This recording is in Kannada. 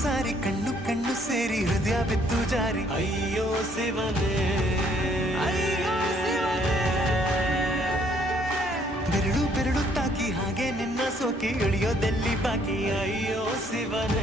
ಸಾರಿ ಕಣ್ಣು ಕಣ್ಣು ಸೇರಿ ಹೃದಯ ಬಿತ್ತು ಜಾರಿ ಅಯ್ಯೋ ಶಿವನೇ ಬೆರಳು ಬೆರಳು ತಾಕಿ ಹಾಗೆ ನಿನ್ನ ಸೋಕಿ ಇಳಿಯೋದೆಲ್ಲಿ ಬಾಕಿ ಅಯ್ಯೋ ಶಿವನೇ